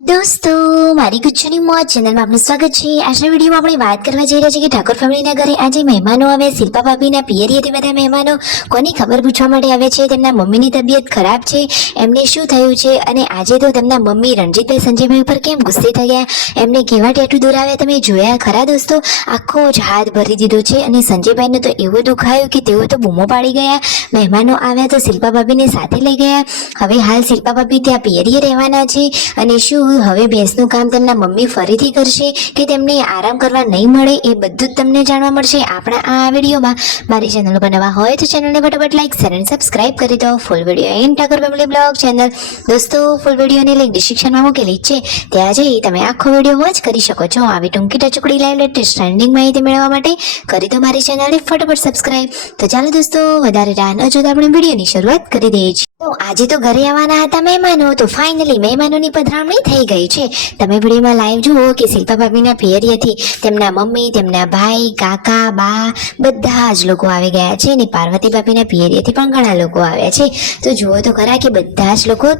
દોસ્તો, મારી ગુજ્જુની મોજ ચેનલમાં આપનું સ્વાગત છે। આજના વિડીયોમાં આપણે વાત કરવા જઈ રહ્યા છીએ કે ઠાકોર ફેમિલીના ઘરે આજે મહેમાનો આવે। શિલ્પા ભાભીના પિયરીએથી બધા મહેમાનો કોની ખબર પૂછવા માટે આવે છે। તેમના મમ્મીની તબિયત ખરાબ છે, એમને શું થયું છે અને આજે તો તેમના મમ્મી રણજીતભાઈ સંજયભાઈ ઉપર કેમ ગુસ્સે થઈ ગયા, એમને કેવા ટેટુ દોરાવ્યા તમે જોયા ખરા દોસ્તો। આખો જ હાથ ભરી દીધો છે અને સંજયભાઈને તો એવું દુખાયું કે તેઓ તો બૂમો પાડી ગયા। મહેમાનો આવ્યા તો શિલ્પા ભાભીને સાથે લઈ ગયા। હવે હાલ શિલ્પા ભાભી ત્યાં પિયરીએ રહેવાના છે અને શું હવે ભેંસનું કામ તેમના મમ્મી ફરીથી કરશે કે તેમને આરામ કરવા નહીં મળે એ બધું જ તમને જાણવા મળશે આપણા આ વિડીયોમાં। મારી ચેનલ પર નવા હોય તો ચેનલને ફટાફટ લાઈક શેર અને સબસ્ક્રાઇબ કરી દો। ફૂલ વિડીયો એન ઠાકોર ફેમિલી બ્લોગ ચેનલ દોસ્તો, ફૂલ વિડીયોની લિંક ડિસ્ક્રિપ્શનમાં મૂકેલી છે, ત્યાં જઈ તમે આખો વિડીયો વોચ કરી શકો છો। આવી ટૂંકી ટચુકડી લાઈવ લેટેસ્ટ ટ્રેન્ડિંગ માહિતી મેળવવા માટે કરી દો મારી ચેનલને ફટાફટ સબસ્ક્રાઇબ। તો ચાલો દોસ્તો, વધારે રાહ ન જોતા આપણે વિડીયોની શરૂઆત કરી દઈએ છીએ। તો આજે તો ઘરે આવવાના હતા મહેમાનો, તો ફાઇનલી મહેમાનોની પધરામણી થઈ ગઈ છે। તમે વિડીયોમાં લાઈવ જુઓ કે શિલ્પા ભાભીના પિયરીએથી તેમના મમ્મી, તેમના ભાઈ, કાકા, બા બધા જ લોકો આવી ગયા છે અને પાર્વતી ભાભીના પિયરીએથી પણ ઘણા લોકો આવ્યા છે। તો જુઓ તો ખરા કે બધા જ લોકો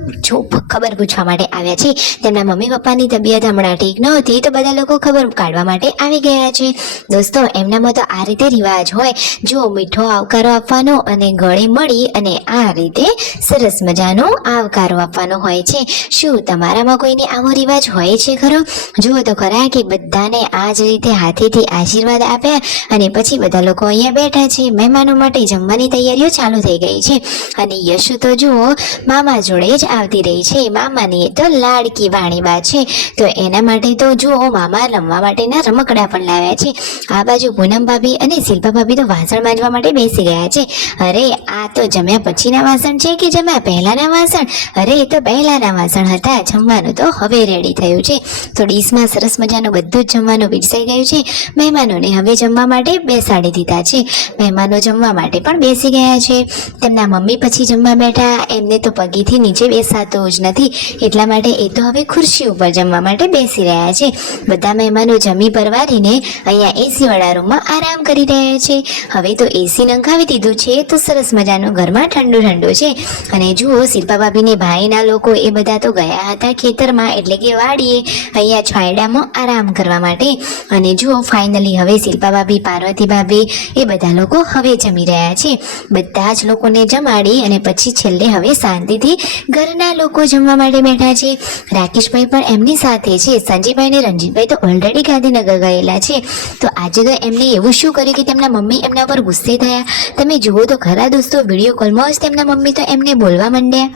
ખબર પૂછવા માટે આવ્યા છે। તેમના મમ્મી પપ્પાની તબિયત હમણાં ઠીક નહોતી તો બધા લોકો ખબર કાઢવા માટે આવી ગયા છે। દોસ્તો, એમનામાં તો આ રીતે રિવાજ હોય, જો મીઠો આવકારો આપવાનો અને ગળે મળી અને આ રીતે સરસ મજાનો આવકારો આપવાનો હોય છે। શું તમારામાં કોઈને આવો રિવાજ હોય છે ખરો? જુઓ તો ખરા કે બધાને આ જ રીતે હાથેથી આશીર્વાદ આપ્યા અને પછી બધા લોકો અહીંયા બેઠા છે। મહેમાનો માટે જમવાની તૈયારીઓ ચાલુ થઈ ગઈ છે અને યશુ તો જુઓ મામા જોડે જ આવતી રહી છે। મામાની તો લાડકી વાણીબા છે, તો એના માટે તો જુઓ મામા રમવા માટેના રમકડા પણ લાવ્યા છે। આ બાજુ પૂનમ ભાભી અને શિલ્પા ભાભી તો વાસણ માંજવા માટે બેસી ગયા છે। અરે આ તો જમ્યા પછીના વાસણ છે કે જમ્યા પહેલાના વાસણ? અરે એ તો પહેલાના વાસણ હતા। જમવાનું તો હવે રેડી થયું છે, તો ડીશમાં સરસ મજાનું બધું જ જમવાનું પીરસાઈ ગયું છે। મહેમાનોને હવે જમવા માટે બેસાડી દીધા છે। મહેમાનો જમવા માટે પણ બેસી ગયા છે। તેમના મમ્મી પછી જમવા બેઠા, એમને તો પગીથી નીચે બેસાતું જ નથી, એટલા માટે એ તો હવે ખુરશી ઉપર જમવા માટે બેસી રહ્યા છે। બધા મહેમાનો જમી પરવારીને અહીંયા એસી વાળા રૂમમાં આરામ કરી રહ્યા છે। હવે તો એસી નંખાવી દીધું છે તો સરસ મજાનું ઘરમાં ઠંડુ ઠંડુ છે। અને જુઓ શિલ્પા ભાભીને ભાઈના લોકો એ બધા તો ગયા હતા ખેતરમાં એટલે કે વાડીએ, અહીંયા છાંયડામાં આરામ કરવા માટે। અને જુઓ ફાઇનલી હવે શિલ્પા ભાભી, પાર્વતી ભાભી એ બધા લોકો હવે જમી રહ્યા છે। બધા જ લોકોને જમાડી અને પછી છેલ્લે હવે શાંતિથી ઘરના લોકો જમવા માટે બેઠા છે। રાકેશભાઈ પણ એમની સાથે છે। સંજયભાઈ અને રણજીતભાઈ તો ઓલરેડી ગાંધીનગર ગયેલા છે, તો આજે તો એમને એવું શું કર્યું કે તેમના મમ્મી એમના પર ગુસ્સે થયા? તમે જુઓ તો ખરા દોસ્તો, વિડીયો કોલમાં જ તેમના મમ્મી તો એમને બોલવા માંડ્યા।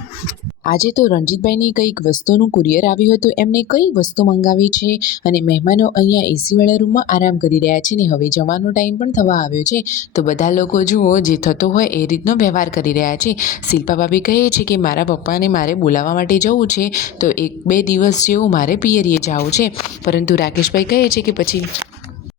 આજે તો રણજીતભાઈની કંઈક વસ્તુનું કુરિયર આવ્યું હતું, એમને કઈ વસ્તુ મંગાવી છે અને મહેમાનો અહીંયા એસીવાળા રૂમમાં આરામ કરી રહ્યા છે ને હવે જવાનો ટાઈમ પણ થવા આવ્યો છે, તો બધા લોકો જુઓ જે થતો હોય એ રીતનો વ્યવહાર કરી રહ્યા છે। શિલ્પા ભાભી કહે છે કે મારા પપ્પાને મારે બોલાવવા માટે જવું છે, તો 1-2 દિવસ જેવું મારે પિયરીએ જવું છે, પરંતુ રાકેશભાઈ કહે છે કે પછી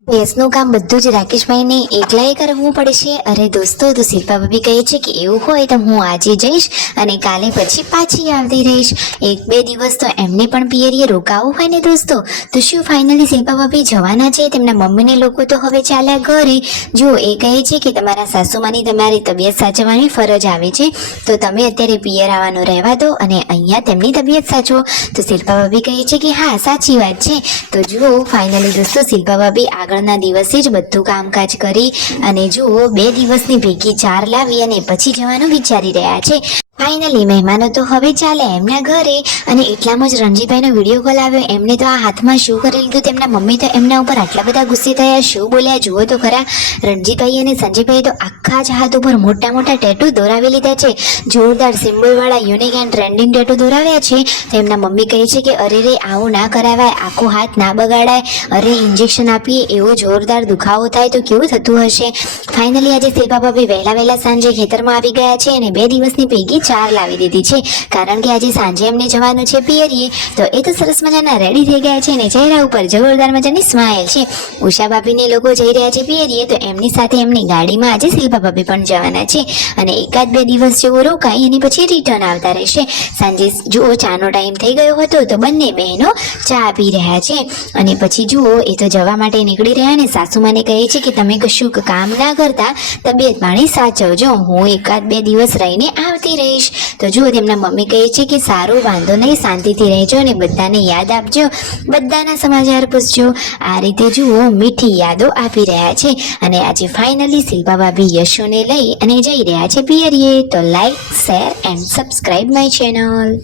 ભેંસનું કામ બધું જ રાકેશભાઈને એકલાએ કરવું પડશે। અરે દોસ્તો, તો શિલ્પા ભાભી કહે છે કે એવું હોય તો હું આજે જઈશ અને કાલે પછી પાછી આવતી રહીશ। 1-2 દિવસ તો એમને પણ પિયરીએ રોકાવું હોય ને દોસ્તો, તો શું ફાઇનલી શિલ્પા ભાભી જવાના છે? તેમના મમ્મીને લોકો તો હવે ચાલ્યા ઘરે। જો એ કહે છે કે તમારા સાસુમાની તમારી તબિયત સાચવવાની ફરજ આવે છે, તો તમે અત્યારે પિયર આવવાનું રહેવા દો અને અહીંયા તેમની તબિયત સાચવો। તો શિલ્પા ભાભી કહે છે કે હા સાચી વાત છે। તો જુઓ ફાઇનલી દોસ્તો, શિલ્પા ભાભી આગળના દિવસે જ બધું કામકાજ કરી અને જુઓ 2 દિવસની ભેગી 4 લાવી અને પછી જવાનું વિચારી રહ્યા છે। ફાઇનલી મહેમાનો તો હવે ચાલે એમના ઘરે અને એટલામાં જ રણજીતભાઈનો વિડીયો કોલ આવ્યો। એમને તો આ હાથમાં શું કરી લીધું? તેમના મમ્મી તો એમના ઉપર આટલા બધા ગુસ્સે થયા, શું બોલ્યા જુઓ તો ખરા। રણજીતભાઈ અને સંજયભાઈ તો આખા જ હાથ ઉપર મોટા મોટા ટેટુ દોરાવી લીધા છે, જોરદાર સિમ્બોલવાળા યુનિક એન્ડ ટ્રેન્ડિંગ ટેટુ દોરાવ્યા છે। તો એમના મમ્મી કહે છે કે અરે રે આવું ના કરાવાય, આખો હાથ ના બગાડાય, અરે ઇન્જેક્શન આપીએ એવો જોરદાર દુખાવો થાય તો કેવું થતું હશે। ફાઇનલી આજે શિલ્પા ભાભી વહેલા સાંજે ખેતરમાં આવી ગયા છે અને 2 દિવસની ભેગી 4 લાવી દીધી છે, કારણ કે આજે સાંજે એમને જવાનું છે પિયરીએ। તો એ તો સરસ મજાના રેડી થઈ ગયા છે અને ચહેરા ઉપર જોરદાર મજાની સ્માઇલ છે। ઉષા ભાભીને લોકો જઈ રહ્યા છે પિયરીએ, તો એમની સાથે એમની ગાડીમાં આજે શિલ્પા ભાભી પણ જવાના છે અને 1-2 દિવસ જેવો રોકાઈ અને પછી રિટર્ન આવતા રહેશે। સાંજે જુઓ ચાનો ટાઈમ થઈ ગયો હતો તો બંને બહેનો ચા પી રહ્યા છે અને પછી જુઓ એ તો જવા માટે નીકળી રહ્યા ને સાસુમાને કહે છે કે તમે કશું કામ ના કરતા, તબિયત પાણી સાચવજો, હું 1-2 દિવસ રહીને આવતી રહીશ। દઈશ. તો જુઓ તેમના મમ્મી કહે છે કે સારું, વાંધો નહીં, શાંતિથી રહેજો અને બધાને યાદ આપજો, બધાના સમાચાર પૂછજો. આ રીતે જુઓ મીઠી યાદો આપી રહ્યા છે અને આજે ફાઇનલી શિલ્પા ભાભી યશુને લઈ અને જઈ રહ્યા છે પિયરીએ. તો like, share and subscribe my channel.